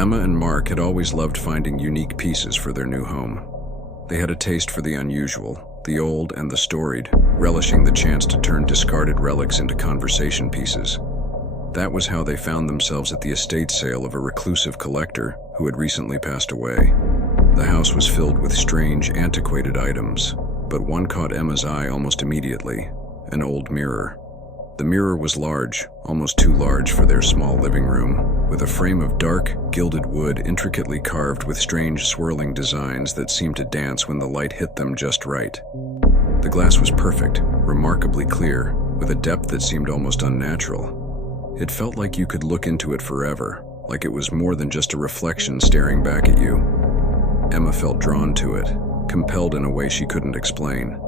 Emma and Mark had always loved finding unique pieces for their new home. They had a taste for the unusual, the old and the storied, relishing the chance to turn discarded relics into conversation pieces. That was how they found themselves at the estate sale of a reclusive collector who had recently passed away. The house was filled with strange, antiquated items, but one caught Emma's eye almost immediately: an old mirror. The mirror was large, almost too large for their small living room, with a frame of dark, gilded wood intricately carved with strange swirling designs that seemed to dance when the light hit them just right. The glass was perfect, remarkably clear, with a depth that seemed almost unnatural. It felt like you could look into it forever, like it was more than just a reflection staring back at you. Emma felt drawn to it, compelled in a way she couldn't explain.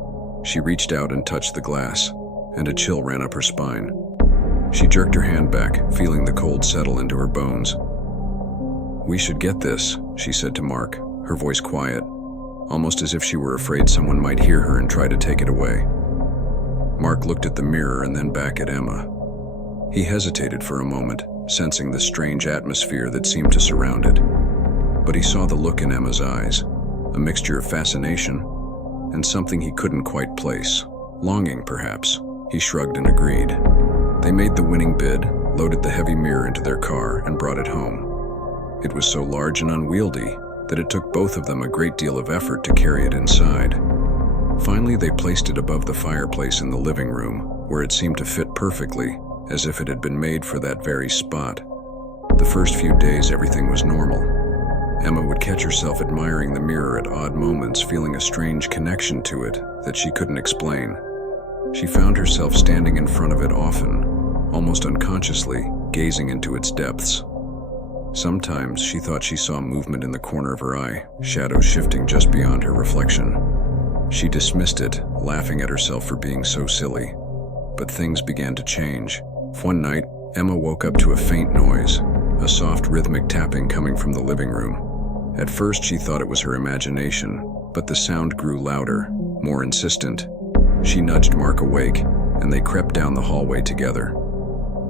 She reached out and touched the glass, and a chill ran up her spine. She jerked her hand back, feeling the cold settle into her bones. "We should get this," she said to Mark, her voice quiet, almost as if she were afraid someone might hear her and try to take it away. Mark looked at the mirror and then back at Emma. He hesitated for a moment, sensing the strange atmosphere that seemed to surround it. But he saw the look in Emma's eyes, a mixture of fascination and something he couldn't quite place. Longing, perhaps. He shrugged and agreed. They made the winning bid, loaded the heavy mirror into their car, and brought it home. It was so large and unwieldy that it took both of them a great deal of effort to carry it inside. Finally, they placed it above the fireplace in the living room, where it seemed to fit perfectly, as if it had been made for that very spot. The first few days, everything was normal. Emma would catch herself admiring the mirror at odd moments, feeling a strange connection to it that she couldn't explain. She found herself standing in front of it often, almost unconsciously, gazing into its depths. Sometimes she thought she saw movement in the corner of her eye, shadows shifting just beyond her reflection. She dismissed it, laughing at herself for being so silly. But things began to change. One night, Emma woke up to a faint noise, a soft rhythmic tapping coming from the living room. At first she thought it was her imagination, but the sound grew louder, more insistent. She nudged Mark awake, and they crept down the hallway together.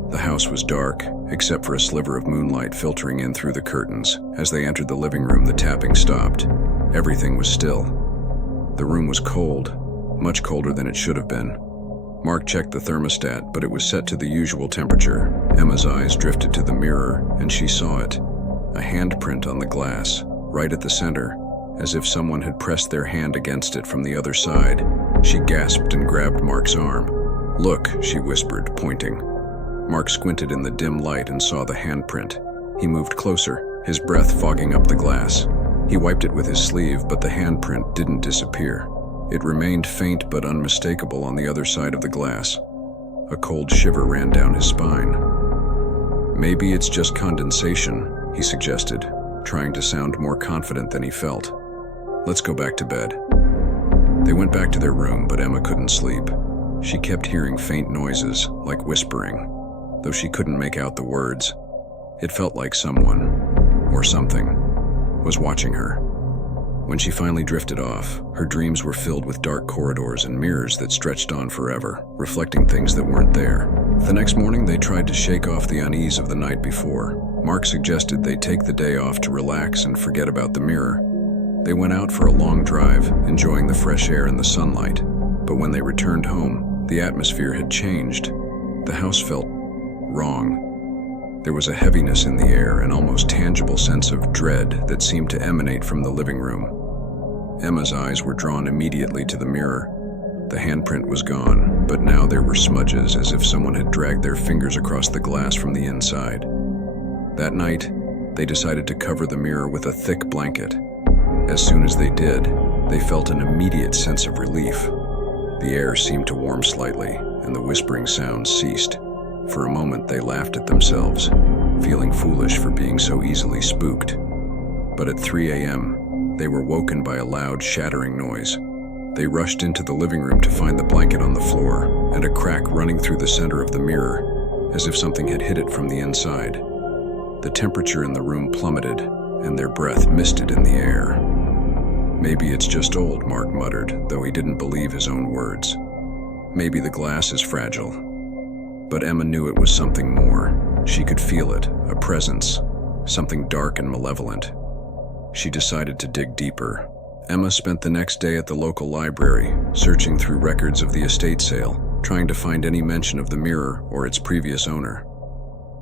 The house was dark, except for a sliver of moonlight filtering in through the curtains. As they entered the living room, the tapping stopped. Everything was still. The room was cold, much colder than it should have been. Mark checked the thermostat, but it was set to the usual temperature. Emma's eyes drifted to the mirror, and she saw it. A handprint on the glass, right at the center, as if someone had pressed their hand against it from the other side. She gasped and grabbed Mark's arm. "Look," she whispered, pointing. Mark squinted in the dim light and saw the handprint. He moved closer, his breath fogging up the glass. He wiped it with his sleeve, but the handprint didn't disappear. It remained faint but unmistakable on the other side of the glass. A cold shiver ran down his spine. "Maybe it's just condensation," he suggested, trying to sound more confident than he felt. "Let's go back to bed." They went back to their room, but Emma couldn't sleep. She kept hearing faint noises, like whispering, though she couldn't make out the words. It felt like someone, or something, was watching her. When she finally drifted off, her dreams were filled with dark corridors and mirrors that stretched on forever, reflecting things that weren't there. The next morning, they tried to shake off the unease of the night before. Mark suggested they take the day off to relax and forget about the mirror. They went out for a long drive, enjoying the fresh air and the sunlight. But when they returned home, the atmosphere had changed. The house felt wrong. There was a heaviness in the air, an almost tangible sense of dread that seemed to emanate from the living room. Emma's eyes were drawn immediately to the mirror. The handprint was gone, but now there were smudges, as if someone had dragged their fingers across the glass from the inside. That night, they decided to cover the mirror with a thick blanket. As soon as they did, they felt an immediate sense of relief. The air seemed to warm slightly, and the whispering sounds ceased. For a moment, they laughed at themselves, feeling foolish for being so easily spooked. But at 3 a.m., they were woken by a loud, shattering noise. They rushed into the living room to find the blanket on the floor and a crack running through the center of the mirror, as if something had hit it from the inside. The temperature in the room plummeted, and their breath misted in the air. "Maybe it's just old," Mark muttered, though he didn't believe his own words. "Maybe the glass is fragile." But Emma knew it was something more. She could feel it, a presence, something dark and malevolent. She decided to dig deeper. Emma spent the next day at the local library, searching through records of the estate sale, trying to find any mention of the mirror or its previous owner.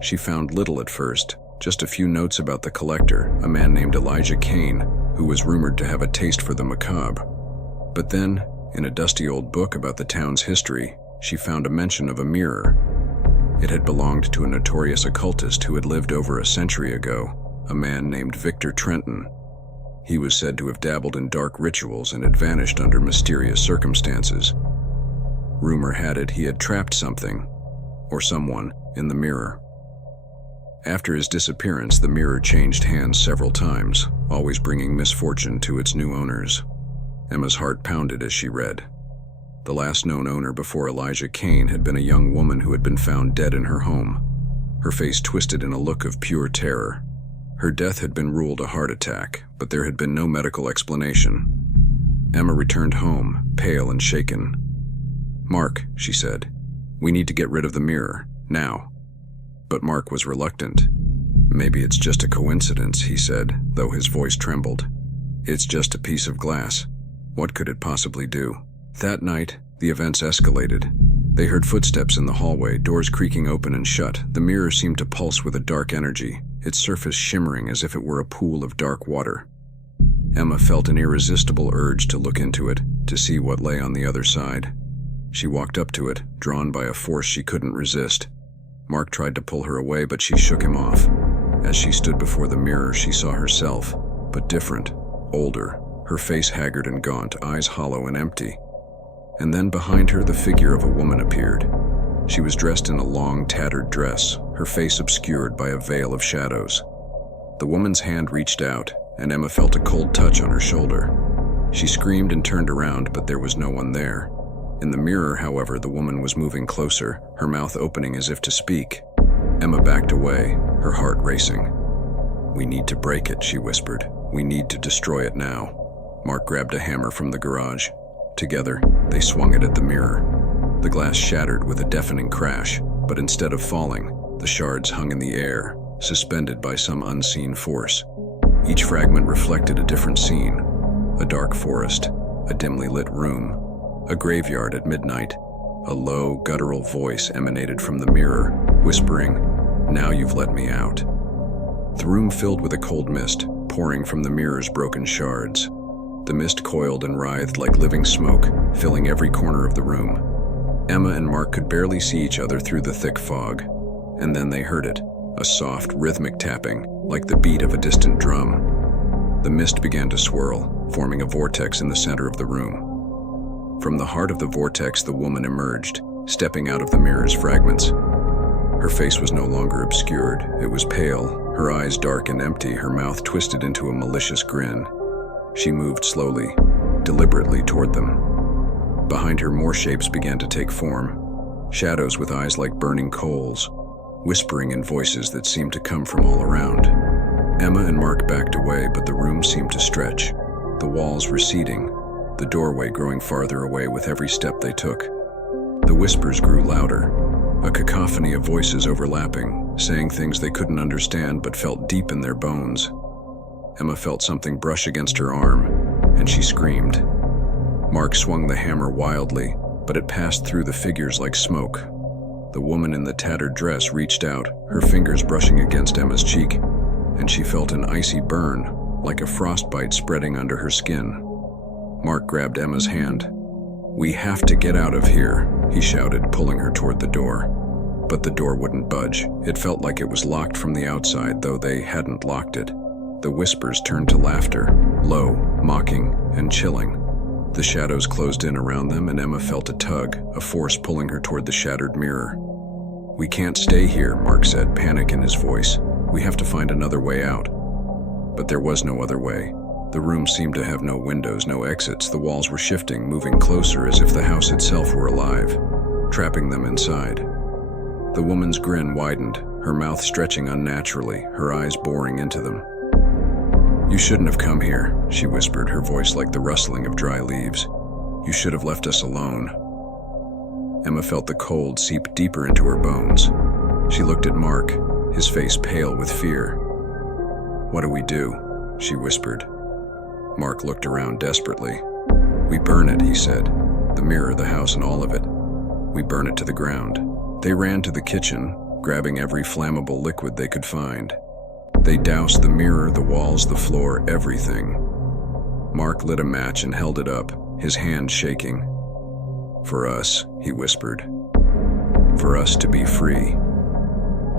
She found little at first, just a few notes about the collector, a man named Elijah Kane, who was rumored to have a taste for the macabre. But then, in a dusty old book about the town's history, she found a mention of a mirror. It had belonged to a notorious occultist who had lived over a century ago, a man named Victor Trenton. He was said to have dabbled in dark rituals and had vanished under mysterious circumstances. Rumor had it he had trapped something, or someone, in the mirror. After his disappearance, the mirror changed hands several times, always bringing misfortune to its new owners. Emma's heart pounded as she read. The last known owner before Elijah Kane had been a young woman who had been found dead in her home, her face twisted in a look of pure terror. Her death had been ruled a heart attack, but there had been no medical explanation. Emma returned home, pale and shaken. "Mark," she said, "we need to get rid of the mirror, now." But Mark was reluctant. "Maybe it's just a coincidence," he said, though his voice trembled. "It's just a piece of glass. What could it possibly do?" That night, the events escalated. They heard footsteps in the hallway, doors creaking open and shut. The mirror seemed to pulse with a dark energy, its surface shimmering as if it were a pool of dark water. Emma felt an irresistible urge to look into it, to see what lay on the other side. She walked up to it, drawn by a force she couldn't resist. Mark tried to pull her away, but she shook him off. As she stood before the mirror, she saw herself, but different, older, her face haggard and gaunt, eyes hollow and empty. And then behind her, the figure of a woman appeared. She was dressed in a long, tattered dress, her face obscured by a veil of shadows. The woman's hand reached out, and Emma felt a cold touch on her shoulder. She screamed and turned around, but there was no one there. In the mirror, however, the woman was moving closer, her mouth opening as if to speak. Emma backed away, her heart racing. "We need to break it," she whispered. "We need to destroy it now." Mark grabbed a hammer from the garage. Together, they swung it at the mirror. The glass shattered with a deafening crash, but instead of falling, the shards hung in the air, suspended by some unseen force. Each fragment reflected a different scene: a dark forest, a dimly lit room, a graveyard at midnight. A low, guttural voice emanated from the mirror, whispering, "Now you've let me out." The room filled with a cold mist, pouring from the mirror's broken shards. The mist coiled and writhed like living smoke, filling every corner of the room. Emma and Mark could barely see each other through the thick fog. And then they heard it, a soft, rhythmic tapping, like the beat of a distant drum. The mist began to swirl, forming a vortex in the center of the room. From the heart of the vortex, the woman emerged, stepping out of the mirror's fragments. Her face was no longer obscured. It was pale, her eyes dark and empty, her mouth twisted into a malicious grin. She moved slowly, deliberately toward them. Behind her, more shapes began to take form, shadows with eyes like burning coals, whispering in voices that seemed to come from all around. Emma and Mark backed away, but the room seemed to stretch, the walls receding, the doorway growing farther away with every step they took. The whispers grew louder, a cacophony of voices overlapping, saying things they couldn't understand but felt deep in their bones. Emma felt something brush against her arm, and she screamed. Mark swung the hammer wildly, but it passed through the figures like smoke. The woman in the tattered dress reached out, her fingers brushing against Emma's cheek, and she felt an icy burn, like a frostbite spreading under her skin. Mark grabbed Emma's hand. "We have to get out of here," he shouted, pulling her toward the door. But the door wouldn't budge. It felt like it was locked from the outside, though they hadn't locked it. The whispers turned to laughter, low, mocking, and chilling. The shadows closed in around them, and Emma felt a tug, a force pulling her toward the shattered mirror. "We can't stay here," Mark said, panic in his voice. "We have to find another way out." But there was no other way. The room seemed to have no windows, no exits. The walls were shifting, moving closer as if the house itself were alive, trapping them inside. The woman's grin widened, her mouth stretching unnaturally, her eyes boring into them. "You shouldn't have come here," she whispered, her voice like the rustling of dry leaves. "You should have left us alone." Emma felt the cold seep deeper into her bones. She looked at Mark, his face pale with fear. "What do we do?" she whispered. Mark looked around desperately. "We burn it," he said. "The mirror, the house, and all of it. We burn it to the ground." They ran to the kitchen, grabbing every flammable liquid they could find. They doused the mirror, the walls, the floor, everything. Mark lit a match and held it up, his hand shaking. "For us," he whispered. "For us to be free."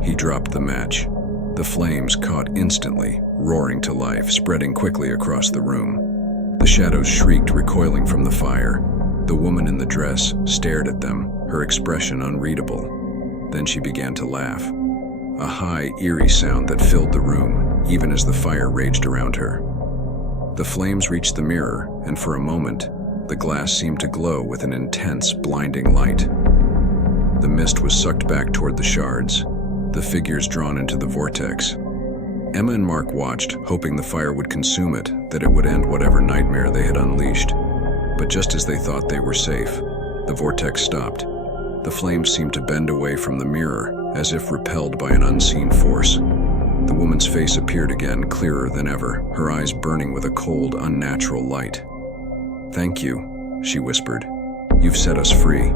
He dropped the match. The flames caught instantly, roaring to life, spreading quickly across the room. The shadows shrieked, recoiling from the fire. The woman in the dress stared at them, her expression unreadable. Then she began to laugh. A high, eerie sound that filled the room, even as the fire raged around her. The flames reached the mirror, and for a moment, the glass seemed to glow with an intense, blinding light. The mist was sucked back toward the shards, the figures drawn into the vortex. Emma and Mark watched, hoping the fire would consume it, that it would end whatever nightmare they had unleashed. But just as they thought they were safe, the vortex stopped. The flames seemed to bend away from the mirror, as if repelled by an unseen force. The woman's face appeared again, clearer than ever, her eyes burning with a cold, unnatural light. "Thank you," she whispered. "You've set us free."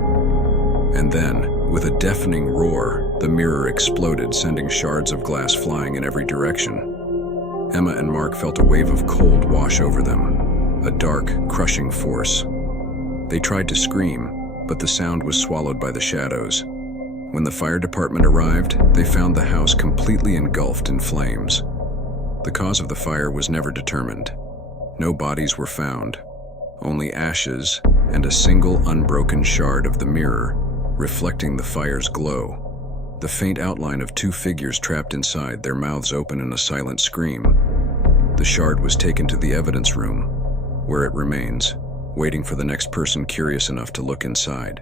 And then, with a deafening roar, the mirror exploded, sending shards of glass flying in every direction. Emma and Mark felt a wave of cold wash over them, a dark, crushing force. They tried to scream, but the sound was swallowed by the shadows. When the fire department arrived, they found the house completely engulfed in flames. The cause of the fire was never determined. No bodies were found, only ashes and a single unbroken shard of the mirror, reflecting the fire's glow. The faint outline of two figures trapped inside, their mouths open in a silent scream. The shard was taken to the evidence room, where it remains, waiting for the next person curious enough to look inside.